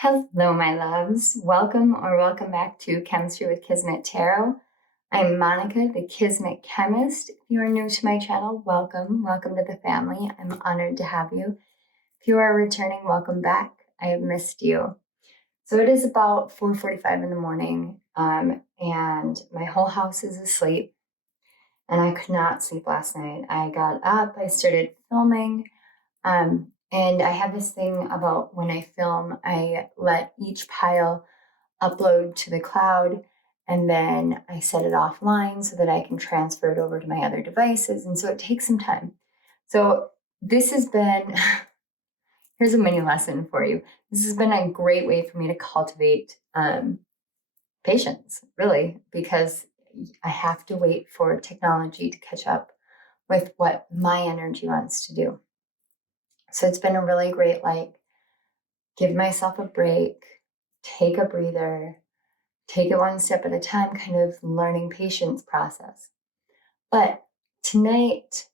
Hello, my loves. Welcome back to Chemistry with Kismet Tarot. I'm Monica, the Kismet Chemist. If you are new to my channel, welcome to the family. I'm honored to have you. If you are returning, welcome back. I have missed you. So it is about 4:45 in the morning, and my whole house is asleep, and I could not sleep last night. I got up, I started filming, and I have this thing about when I film, I let each pile upload to the cloud, and then I set it offline so that I can transfer it over to my other devices. And so it takes some time. So this has been, here's a mini lesson for you. This has been a great way for me to cultivate patience, really, because I have to wait for technology to catch up with what my energy wants to do. So it's been a really great, give myself a break, take a breather, take it one step at a time, kind of learning patience process. But tonight,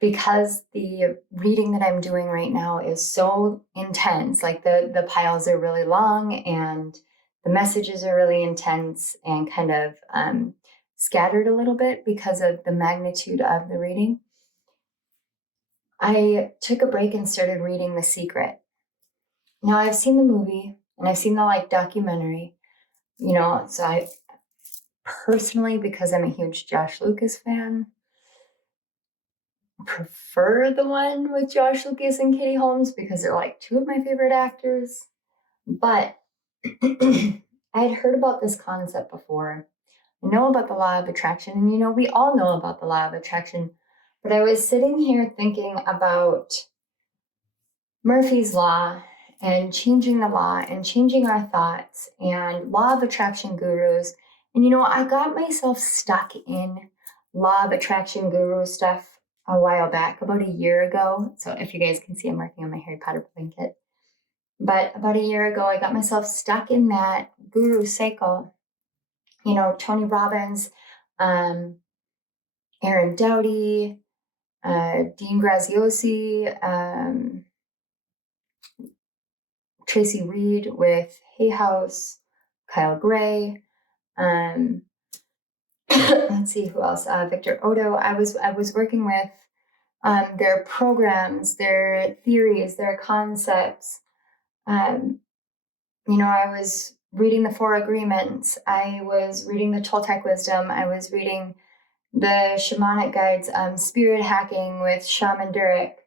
because the reading that I'm doing right now is so intense, like the piles are really long and the messages are really intense and kind of scattered a little bit because of the magnitude of the reading, I took a break and started reading The Secret. Now, I've seen the movie and I've seen the documentary, so I personally, because I'm a huge Josh Lucas fan, prefer the one with Josh Lucas and Katie Holmes because they're two of my favorite actors. But I had heard about this concept before. I know about the law of attraction, and we all know about the law of attraction, but I was sitting here thinking about Murphy's Law and changing the law and changing our thoughts and law of attraction gurus. And I got myself stuck in law of attraction guru stuff a while back, about a year ago. So if you guys can see, I'm working on my Harry Potter blanket. But about a year ago, I got myself stuck in that guru cycle. Tony Robbins, Aaron Doughty, Dean Graziosi, Tracy Reed with Hay House, Kyle Gray, let's see who else, Victor Odo. I was working with their programs, their theories, their concepts. I was reading the Four Agreements. I was reading the Toltec Wisdom. I was reading the Shamanic Guides, Spirit Hacking with Shaman Durek.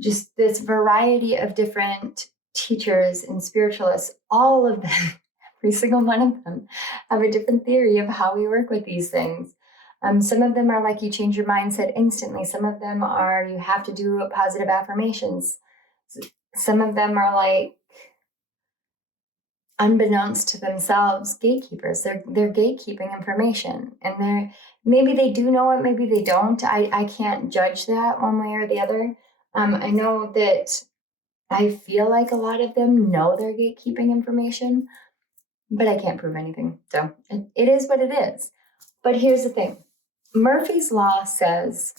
Just this variety of different teachers and spiritualists, all of them, every single one of them, have a different theory of how we work with these things. Some of them are you change your mindset instantly. Some of them are you have to do positive affirmations. Some of them are unbeknownst to themselves, gatekeepers. They're gatekeeping information, and maybe they do know it, maybe they don't. I can't judge that one way or the other. I know that I feel like a lot of them know they're gatekeeping information, but I can't prove anything. So it is what it is. But here's the thing. Murphy's Law says,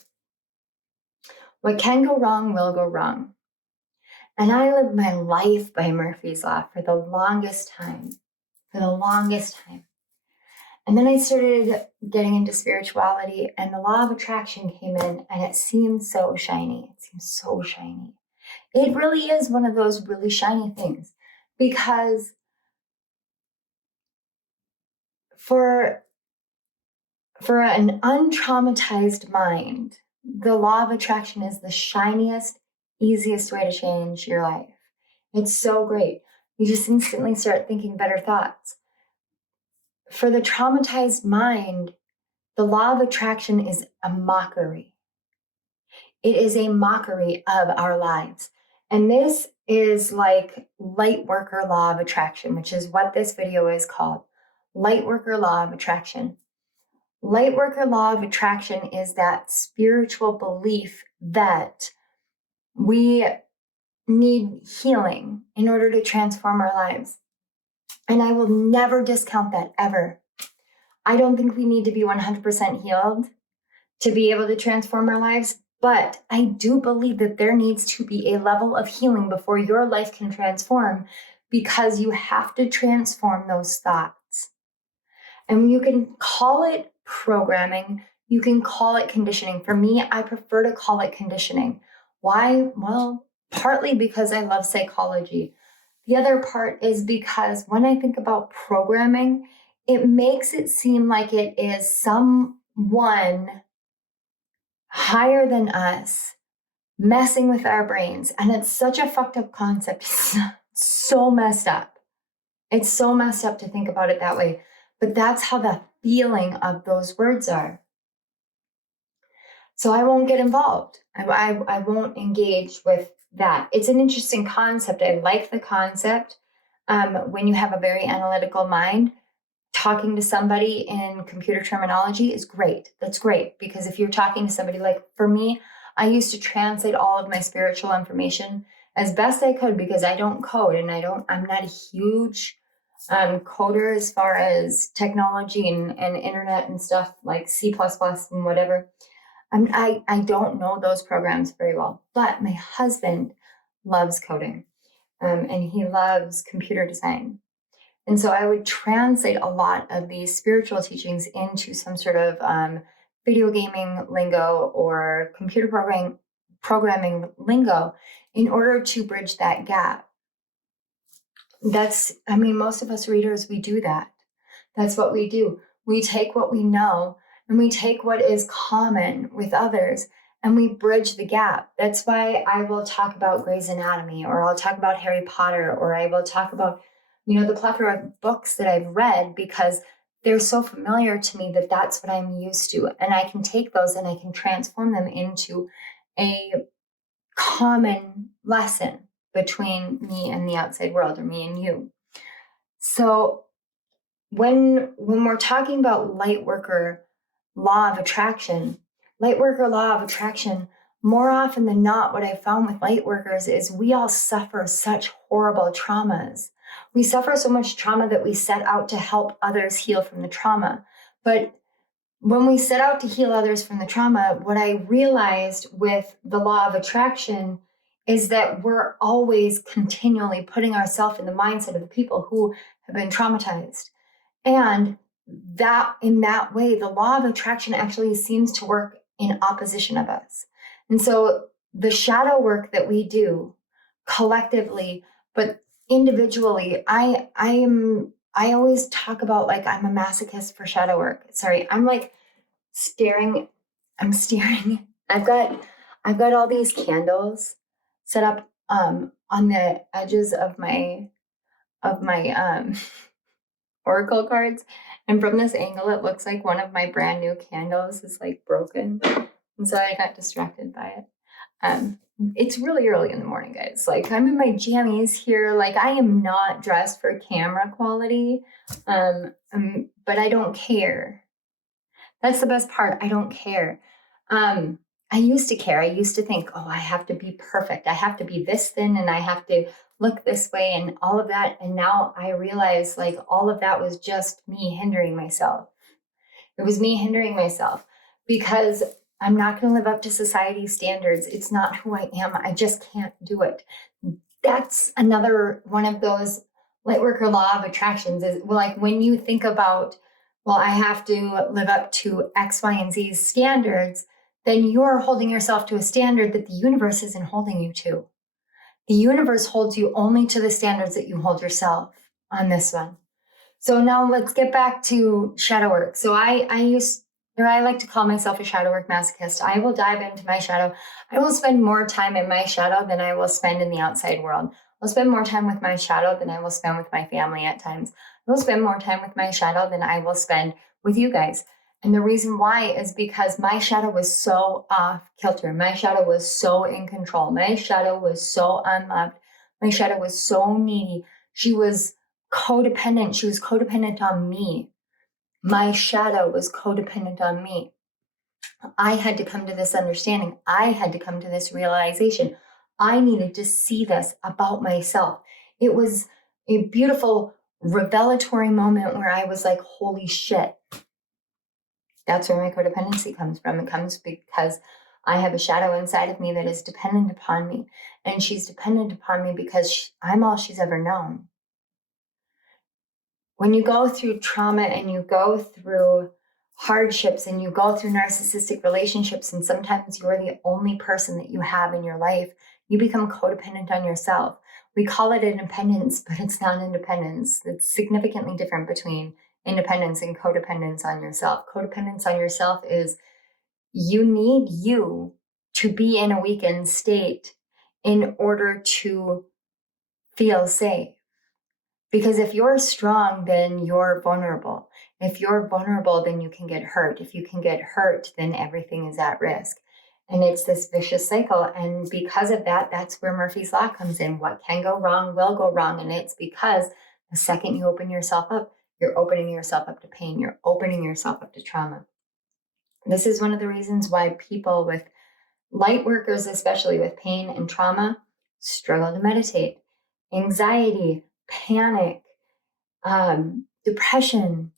what can go wrong will go wrong. And I lived my life by Murphy's Law for the longest time. And then I started getting into spirituality, and the law of attraction came in, and it seemed so shiny. It really is one of those really shiny things, because for an untraumatized mind, the law of attraction is the shiniest, easiest way to change your life. It's so great. You just instantly start thinking better thoughts. For the traumatized mind, the law of attraction is a mockery. It is a mockery of our lives. And this is like Lightworker Law of Attraction, which is what this video is called. Lightworker Law of Attraction. Lightworker Law of Attraction is that spiritual belief that we need healing in order to transform our lives. And I will never discount that, ever. I don't think we need to be 100% healed to be able to transform our lives, but I do believe that there needs to be a level of healing before your life can transform, because you have to transform those thoughts. And you can call it programming, you can call it conditioning. For me, I prefer to call it conditioning. Why? Well, partly because I love psychology. The other part is because when I think about programming, it makes it seem like it is someone higher than us messing with our brains. And it's such a fucked up concept. It's so messed up. It's so messed up to think about it that way. But that's how the feeling of those words are. So I won't get involved. I won't engage with that. It's an interesting concept. I like the concept. When you have a very analytical mind, talking to somebody in computer terminology is great. That's great, because if you're talking to somebody, like for me, I used to translate all of my spiritual information as best I could, because I don't code and I'm not a huge coder as far as technology and internet and stuff like C++ and whatever. I don't know those programs very well, but my husband loves coding and he loves computer design. And so I would translate a lot of these spiritual teachings into some sort of video gaming lingo or computer programming lingo in order to bridge that gap. Most of us readers, we do that. That's what we do. We take what we know and we take what is common with others and we bridge the gap. That's why I will talk about Grey's Anatomy, or I'll talk about Harry Potter, or I will talk about, the plethora of books that I've read, because they're so familiar to me that that's what I'm used to. And I can take those and I can transform them into a common lesson between me and the outside world, or me and you. So when we're talking about Lightworker law of attraction, more often than not, what I found with Lightworkers is we all suffer such horrible traumas. We suffer so much trauma that we set out to help others heal from the trauma. But when we set out to heal others from the trauma, what I realized with the law of attraction is that we're always continually putting ourselves in the mindset of the people who have been traumatized. And that in that way, the law of attraction actually seems to work in opposition of us. And so the shadow work that we do collectively, but individually, I always talk about, like, I'm a masochist for shadow work. Sorry, I'm like staring. I've got all these candles set up on the edges of my oracle cards, and from this angle it looks like one of my brand new candles is like broken, and so I got distracted by it. It's really early in the morning, guys. Like, I'm in my jammies here. Like, I am not dressed for camera quality, but I don't care. That's the best part. I don't care. I used to care. I used to think, oh, I have to be perfect. I have to be this thin and I have to look this way and all of that. And now I realize, like, all of that was just me hindering myself. It was me hindering myself because I'm not going to live up to society's standards. It's not who I am. I just can't do it. That's another one of those Lightworker law of attractions is, well, like, when you think about, well, I have to live up to X, Y, and Z standards, then you're holding yourself to a standard that the universe isn't holding you to. The universe holds you only to the standards that you hold yourself on this one. So now let's get back to shadow work. So I like to call myself a shadow work masochist. I will dive into my shadow. I will spend more time in my shadow than I will spend in the outside world. I'll spend more time with my shadow than I will spend with my family at times. I will spend more time with my shadow than I will spend with you guys. And the reason why is because my shadow was so off kilter. My shadow was so in control. My shadow was so unloved. My shadow was so needy. She was codependent. She was codependent on me. My shadow was codependent on me. I had to come to this understanding. I had to come to this realization. I needed to see this about myself. It was a beautiful revelatory moment where I was like, holy shit. That's where my codependency comes from. It comes because I have a shadow inside of me that is dependent upon me. And she's dependent upon me because I'm all she's ever known. when you go through trauma and you go through hardships and you go through narcissistic relationships, and sometimes you're the only person that you have in your life, you become codependent on yourself. We call it independence, but it's not independence. It's significantly different between independence and codependence on yourself. Codependence on yourself is you need you to be in a weakened state in order to feel safe. Because if you're strong, then you're vulnerable. If you're vulnerable, then you can get hurt. If you can get hurt, then everything is at risk. And it's this vicious cycle. And because of that, that's where Murphy's Law comes in. What can go wrong will go wrong. And it's because the second you open yourself up, you're opening yourself up to pain. You're opening yourself up to trauma. This is one of the reasons why people with light workers, especially with pain and trauma, struggle to meditate. Anxiety, panic, depression,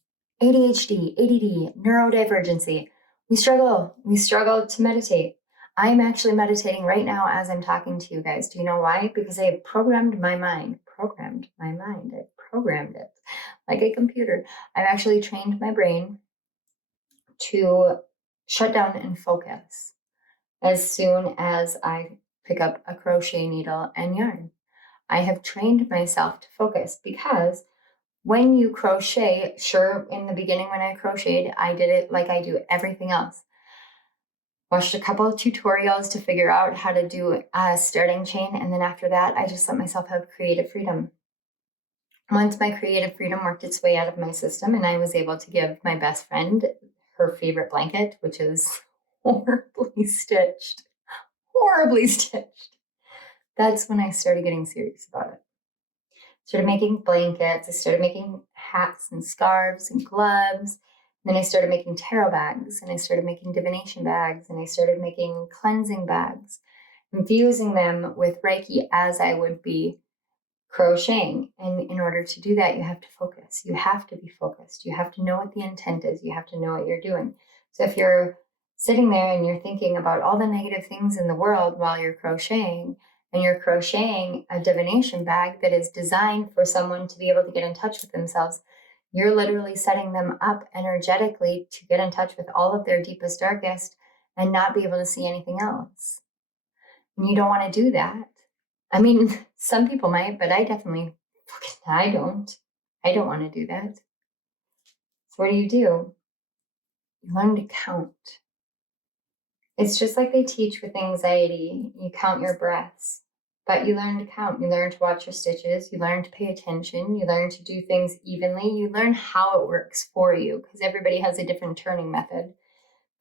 ADHD, ADD, neurodivergency. We struggle to meditate. I'm actually meditating right now as I'm talking to you guys. Do you know why? Because I have programmed my mind. I programmed it like a computer. I've actually trained my brain to shut down and focus as soon as I pick up a crochet needle and yarn. I have trained myself to focus because when you crochet, sure, in the beginning when I crocheted, I did it like I do everything else. Watched a couple of tutorials to figure out how to do a starting chain, and then after that, I just let myself have creative freedom. Once my creative freedom worked its way out of my system and I was able to give my best friend her favorite blanket, which is horribly stitched, that's when I started getting serious about it. Started making blankets, I started making hats and scarves and gloves. And then I started making tarot bags, and I started making divination bags, and I started making cleansing bags, infusing them with Reiki as I would be crocheting. And in order to do that, you have to focus. You have to be focused. You have to know what the intent is. You have to know what you're doing. So if you're sitting there and you're thinking about all the negative things in the world while you're crocheting, and you're crocheting a divination bag that is designed for someone to be able to get in touch with themselves, you're literally setting them up energetically to get in touch with all of their deepest, darkest, and not be able to see anything else. And you don't want to do that. I mean, some people might, but I don't. I don't want to do that. So what do? You learn to count. It's just like they teach with anxiety. You count your breaths, but you learn to count. You learn to watch your stitches. You learn to pay attention. You learn to do things evenly. You learn how it works for you, because everybody has a different turning method.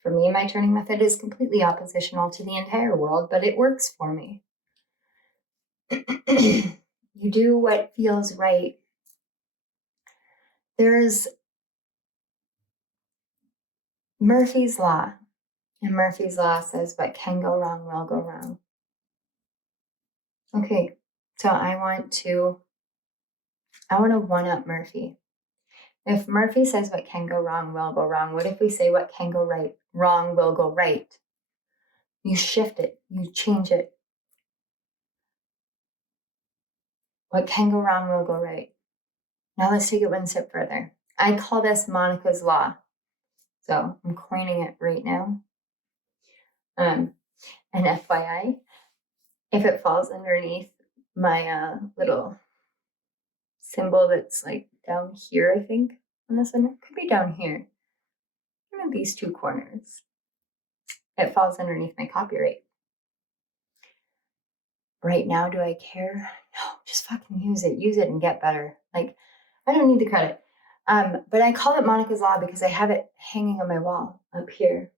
For me, my turning method is completely oppositional to the entire world, but it works for me. You do what feels right. There's Murphy's Law. And Murphy's Law says what can go wrong will go wrong. Okay, so I want to one-up Murphy. If Murphy says what can go wrong will go wrong, what if we say what can go wrong will go right? You shift it, you change it. What can go wrong will go right. Now let's take it one step further. I call this Monica's Law. So I'm coining it right now. And FYI, if it falls underneath my little symbol that's like down here, I think, on this one, it could be down here. One of these two corners. It falls underneath my copyright. Right now, do I care? No, just fucking use it and get better. Like, I don't need the credit. But I call it Monica's Law because I have it hanging on my wall up here.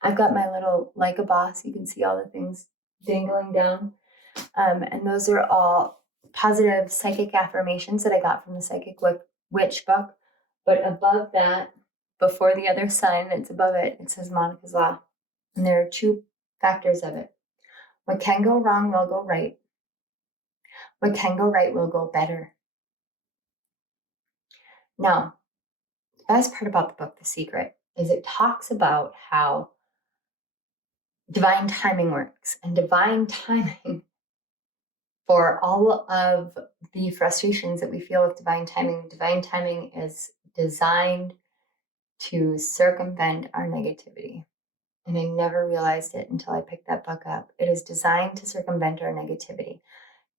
I've got my little, like a boss, you can see all the things dangling down. And those are all positive psychic affirmations that I got from the Psychic Witch book. But above that, before the other sign that's above it, it says Monica's Law. And there are two factors of it. What can go wrong will go right. What can go right will go better. Now, the best part about the book, The Secret, is it talks about how divine timing works. And divine timing for all of the frustrations that we feel with divine timing. Divine timing is designed to circumvent our negativity. And I never realized it until I picked that book up. It is designed to circumvent our negativity.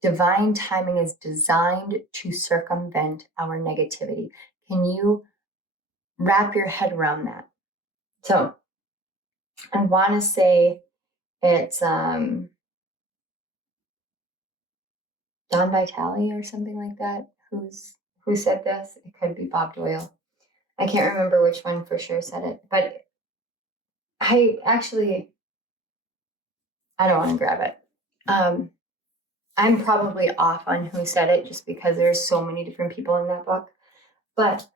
Divine timing is designed to circumvent our negativity. Can you wrap your head around that? So I want to say it's Don Vitale or something like that who said this. It could be Bob Doyle. I can't remember which one for sure said it, but I don't want to grab it. I'm probably off on who said it just because there's so many different people in that book. But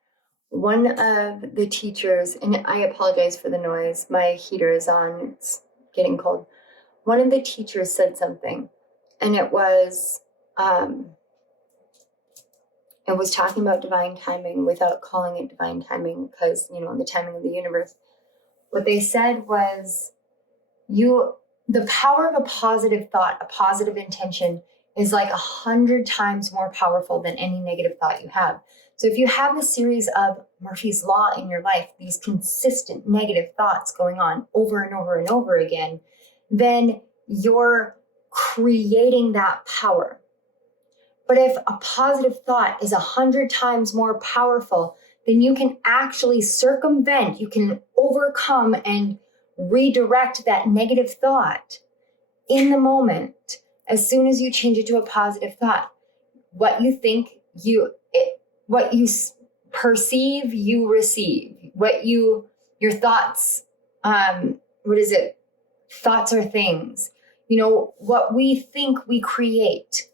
one of the teachers, and I apologize for the noise, my heater is on, it's getting cold. One of the teachers said something, and it was talking about divine timing without calling it divine timing because, the timing of the universe. What they said was, the power of a positive thought, a positive intention is like 100 times more powerful than any negative thought you have. So if you have a series of Murphy's Law in your life, these consistent negative thoughts going on over and over and over again, then you're creating that power. But if a positive thought is 100 times more powerful, then you can actually circumvent, you can overcome and redirect that negative thought in the moment as soon as you change it to a positive thought. What you think, what you perceive, you receive. Your thoughts, Thoughts are things. What we think, we create.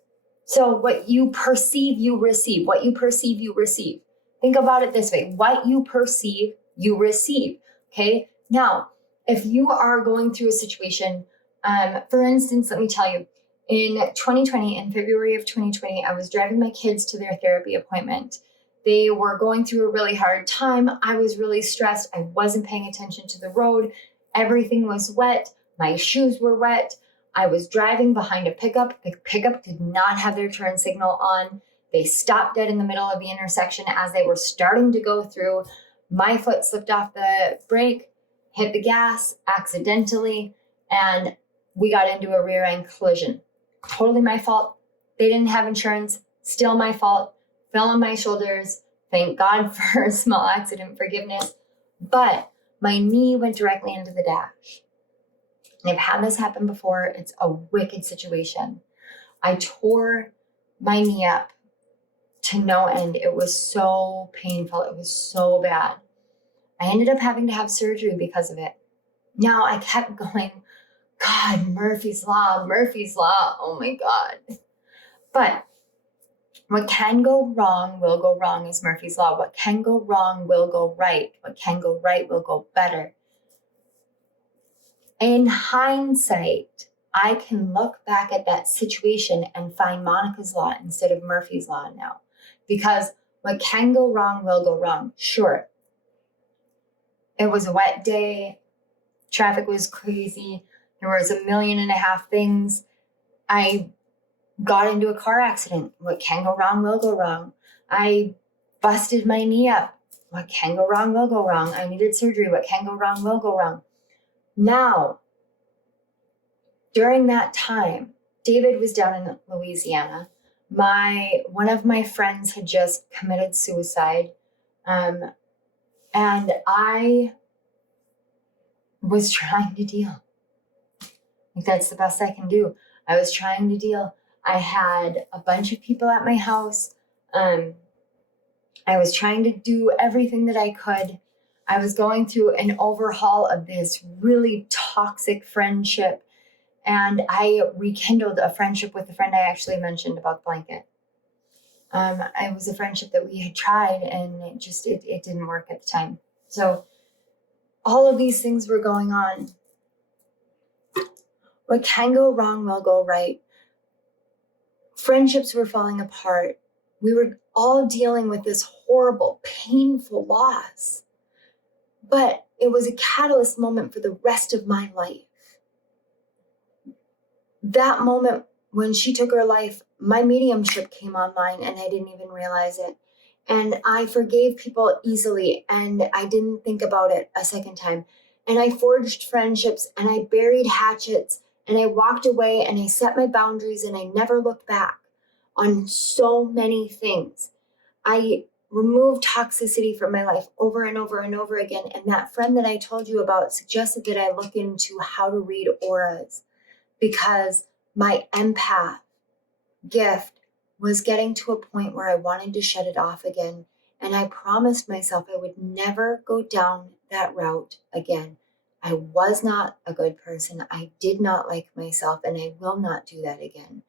So what you perceive, you receive. What you perceive, you receive. Think about it this way. What you perceive, you receive. Okay? Now, if you are going through a situation, for instance, let me tell you, in February of 2020, I was driving my kids to their therapy appointment. They were going through a really hard time. I was really stressed. I wasn't paying attention to the road. Everything was wet. My shoes were wet. I was driving behind a pickup. The pickup did not have their turn signal on. They stopped dead in the middle of the intersection as they were starting to go through. My foot slipped off the brake, hit the gas accidentally, and we got into a rear end collision. Totally my fault. They didn't have insurance. Still my fault. Fell on my shoulders. Thank God for small accident forgiveness. But my knee went directly into the dash. And I've had this happen before. It's a wicked situation. I tore my knee up to no end. It was so painful. It was so bad. I ended up having to have surgery because of it. Now I kept going, God, Murphy's Law, oh my God. But what can go wrong will go wrong is Murphy's Law. What can go wrong will go right. What can go right will go better. In hindsight, I can look back at that situation and find Monica's Law instead of Murphy's Law now. Because what can go wrong will go wrong. Sure, it was a wet day. Traffic was crazy. There was 1.5 million things. I got into a car accident. What can go wrong will go wrong. I busted my knee up. What can go wrong will go wrong. I needed surgery. What can go wrong will go wrong. Now, during that time, David was down in Louisiana. One of my friends had just committed suicide. And I was trying to deal. Like, that's the best I can do. I was trying to deal. I had a bunch of people at my house. I was trying to do everything that I could. I was going through an overhaul of this really toxic friendship. And I rekindled a friendship with the friend I actually mentioned about the blanket. It was a friendship that we had tried, and it didn't work at the time. So all of these things were going on. What can go wrong will go right. Friendships were falling apart. We were all dealing with this horrible, painful loss. But it was a catalyst moment for the rest of my life. That moment when she took her life, my mediumship came online and I didn't even realize it. And I forgave people easily and I didn't think about it a second time. And I forged friendships and I buried hatchets and I walked away and I set my boundaries and I never looked back on so many things. I removed toxicity from my life over and over and over again. And that friend that I told you about suggested that I look into how to read auras because my empath gift was getting to a point where I wanted to shut it off again. And I promised myself I would never go down that route again. I was not a good person. I did not like myself, and I will not do that again.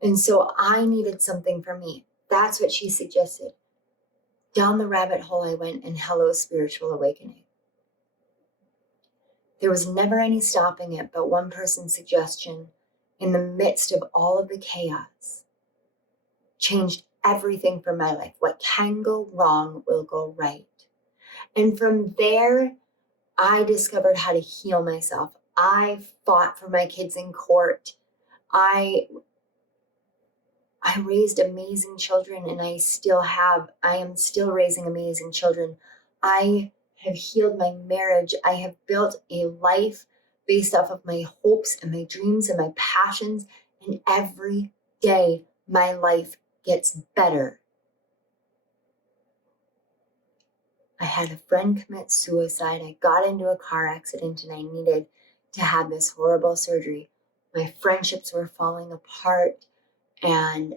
And so I needed something for me. That's what she suggested. Down the rabbit hole I went, and hello, spiritual awakening. There was never any stopping it, but one person's suggestion in the midst of all of the chaos changed everything for my life. What can go wrong will go right. And from there, I discovered how to heal myself. I fought for my kids in court. I raised amazing children, and I am still raising amazing children. I have healed my marriage. I have built a life based off of my hopes and my dreams and my passions. And every day my life gets better. I had a friend commit suicide. I got into a car accident and I needed to have this horrible surgery. My friendships were falling apart and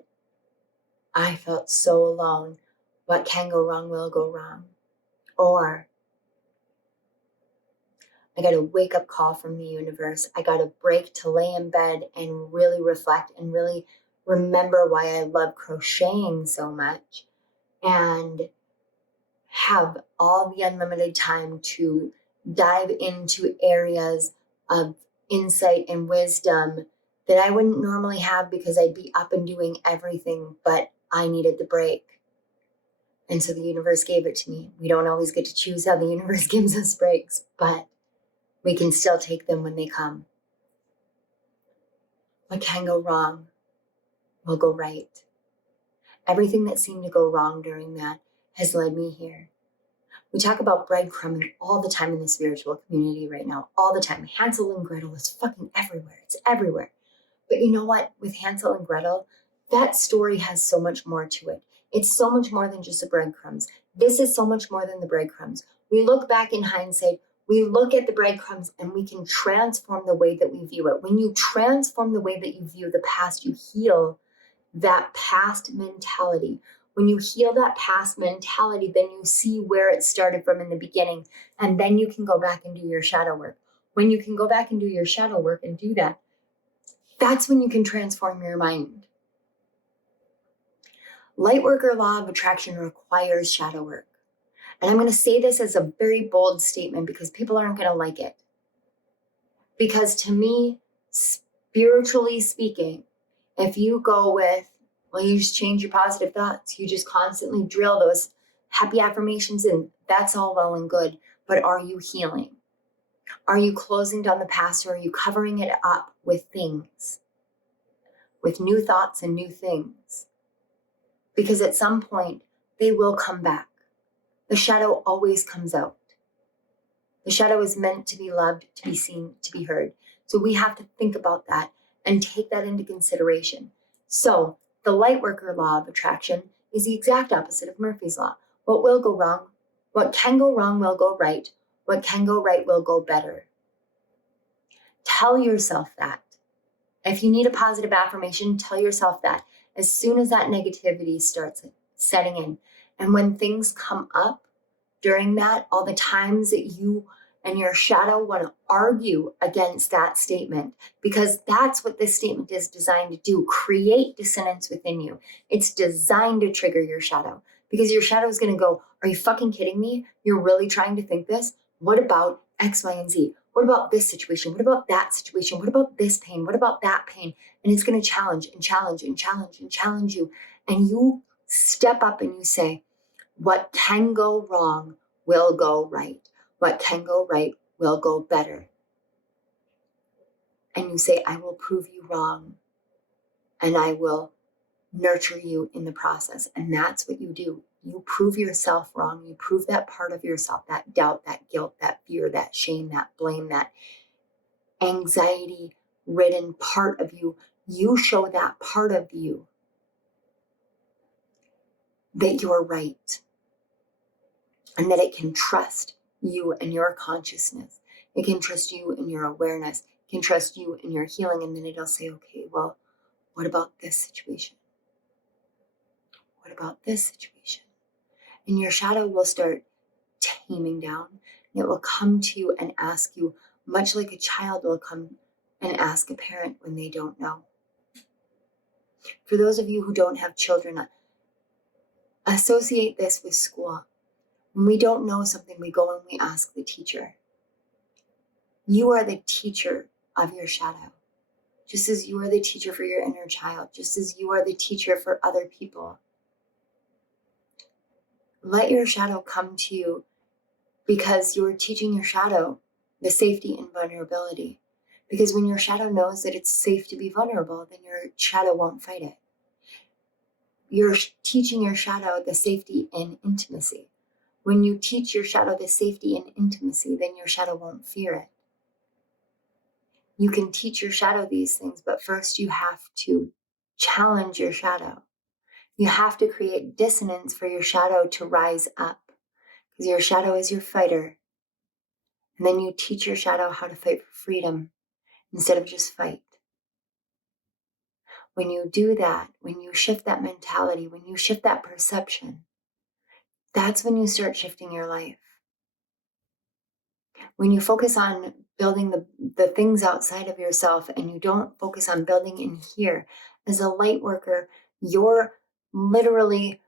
I felt so alone. What can go wrong will go wrong. Or I got a wake-up call from the universe. I got a break to lay in bed and really reflect and really remember why I love crocheting so much and have all the unlimited time to dive into areas of insight and wisdom that I wouldn't normally have because I'd be up and doing everything, but I needed the break. And so the universe gave it to me. We don't always get to choose how the universe gives us breaks, but we can still take them when they come. What can go wrong will go right. Everything that seemed to go wrong during that has led me here. We talk about breadcrumbing all the time in the spiritual community right now, all the time. Hansel and Gretel is fucking everywhere. It's everywhere. But you know what? With Hansel and Gretel, that story has so much more to it. It's so much more than just the breadcrumbs. This is so much more than the breadcrumbs. We look back in hindsight, we look at the breadcrumbs and we can transform the way that we view it. When you transform the way that you view the past, you heal that past mentality. When you heal that past mentality, then you see where it started from in the beginning, and then you can go back and do your shadow work. When you can go back and do your shadow work and do that, that's when you can transform your mind. Lightworker law of attraction requires shadow work. And I'm going to say this as a very bold statement because people aren't going to like it. Because to me, spiritually speaking, if you go with, well, you just change your positive thoughts, you just constantly drill those happy affirmations in, that's all well and good. But are you healing? Are you closing down the past, or are you covering it up with things? With new thoughts and new things? Because at some point, they will come back. The shadow always comes out. The shadow is meant to be loved, to be seen, to be heard. So we have to think about that and take that into consideration. So the Lightworker law of attraction is the exact opposite of Murphy's law. What will go wrong? What can go wrong will go right. What can go right will go better. Tell yourself that. If you need a positive affirmation, tell yourself that as soon as that negativity starts setting in. And when things come up during that, all the times that you and your shadow want to argue against that statement, because that's what this statement is designed to do, create dissonance within you. It's designed to trigger your shadow, because your shadow is going to go, are you fucking kidding me? You're really trying to think this? What about X, Y, and Z? What about this situation? What about that situation? What about this pain? What about that pain? And it's going to challenge and challenge and challenge and challenge you. And you step up and you say, what can go wrong will go right. What can go right will go better. And you say, I will prove you wrong. And I will nurture you in the process. And that's what you do. You prove yourself wrong. You prove that part of yourself, that doubt, that guilt, that fear, that shame, that blame, that anxiety-ridden part of you. You show that part of you that you're right and that it can trust you and your consciousness. It can trust you in your awareness. It can trust you in your healing. And then it'll say, okay, well, what about this situation? What about this situation? And your shadow will start taming down. And it will come to you and ask you, much like a child will come and ask a parent when they don't know. For those of you who don't have children, associate this with school. When we don't know something, we go and we ask the teacher. You are the teacher of your shadow, just as you are the teacher for your inner child, just as you are the teacher for other people. Let your shadow come to you because you're teaching your shadow the safety and vulnerability. Because when your shadow knows that it's safe to be vulnerable, then your shadow won't fight it. You're teaching your shadow the safety in intimacy. When you teach your shadow the safety in intimacy, then your shadow won't fear it. You can teach your shadow these things, but first you have to challenge your shadow. You have to create dissonance for your shadow to rise up, because your shadow is your fighter. And then you teach your shadow how to fight for freedom instead of just fight. When you do that, when you shift that mentality, when you shift that perception, that's when you start shifting your life. When you focus on building the things outside of yourself and you don't focus on building in here, as a light worker, you're literally,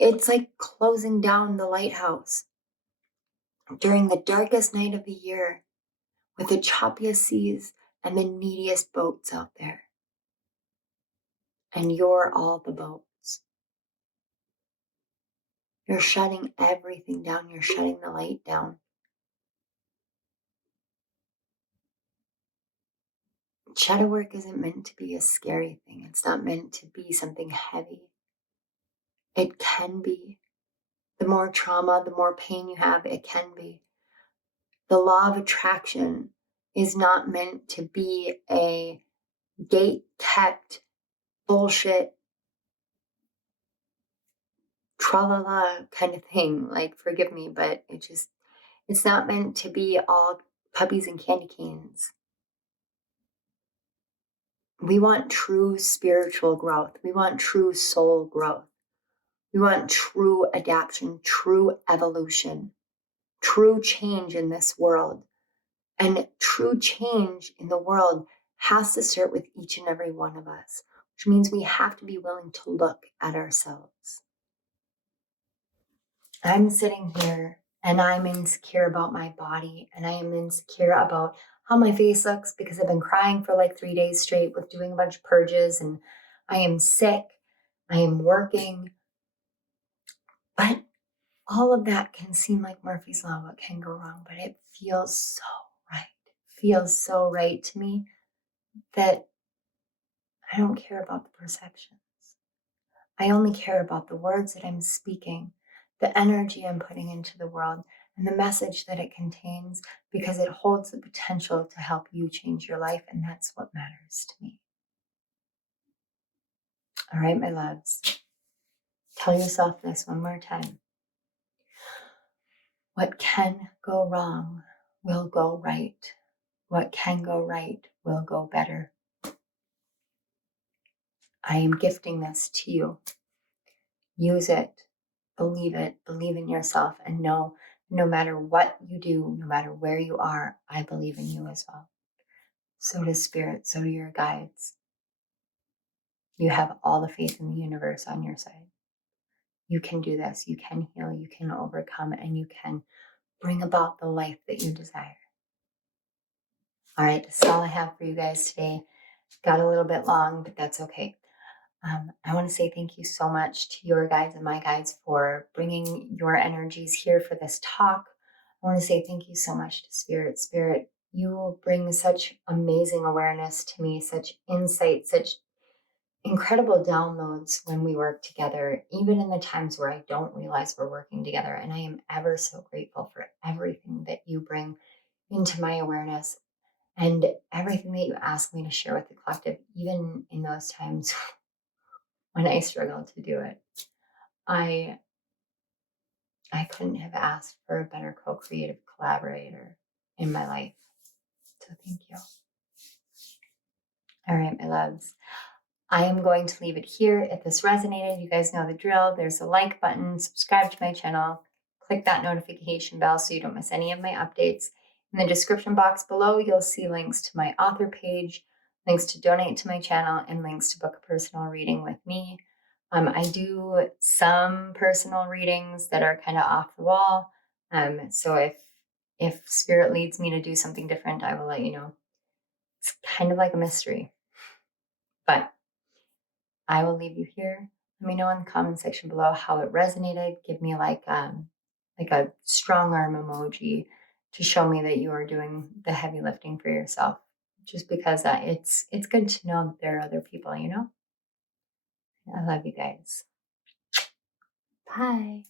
it's like closing down the lighthouse during the darkest night of the year with the choppiest seas and the neediest boats out there. And you're all the boats. You're shutting everything down. You're shutting the light down. Shadow work isn't meant to be a scary thing. It's not meant to be something heavy. It can be. The more trauma, the more pain you have, it can be. The law of attraction is not meant to be a gate-kept bullshit tra-la-la kind of thing. Like, forgive me, but it's not meant to be all puppies and candy canes. We want true spiritual growth. We want true soul growth. We want true adaptation, true evolution, true change in this world. And true change in the world has to start with each and every one of us, which means we have to be willing to look at ourselves. I'm sitting here and I'm insecure about my body, and I am insecure about how my face looks because I've been crying for like 3 days straight with doing a bunch of purges, and I am sick. I am working. But all of that can seem like Murphy's Law, what can go wrong, but it feels so right. It feels so right to me that I don't care about the perceptions. I only care about the words that I'm speaking, the energy I'm putting into the world, and the message that it contains, because it holds the potential to help you change your life, and that's what matters to me. All right, my loves. Tell yourself this one more time. What can go wrong will go right. What can go right will go better. I am gifting this to you. Use it, believe in yourself, and know no matter what you do, no matter where you are, I believe in you as well. So does Spirit, so do your guides. You have all the faith in the universe on your side. You can do this, you can heal, you can overcome, and you can bring about the life that you desire. All right, that's all I have for you guys today. Got a little bit long, but that's okay. I want to say thank you so much to your guides and my guides for bringing your energies here for this talk. I want to say thank you so much to Spirit. Spirit, you bring such amazing awareness to me, such insight, such incredible downloads when we work together, even in the times where I don't realize we're working together. And I am ever so grateful for everything that you bring into my awareness and everything that you ask me to share with the collective, even in those times when I struggle to do it. I couldn't have asked for a better co-creative collaborator in my life. So thank you. All right, my loves. I am going to leave it here. If this resonated, you guys know the drill. There's a like button, subscribe to my channel, click that notification bell so you don't miss any of my updates. In the description box below, you'll see links to my author page, links to donate to my channel, and links to book a personal reading with me. I do some personal readings that are kind of off the wall. So if spirit leads me to do something different, I will let you know. It's kind of like a mystery, but I will leave you here. Let me know in the comment section below how it resonated. Give me like a strong arm emoji to show me that you are doing the heavy lifting for yourself. Just because it's good to know that there are other people, you know? I love you guys. Bye.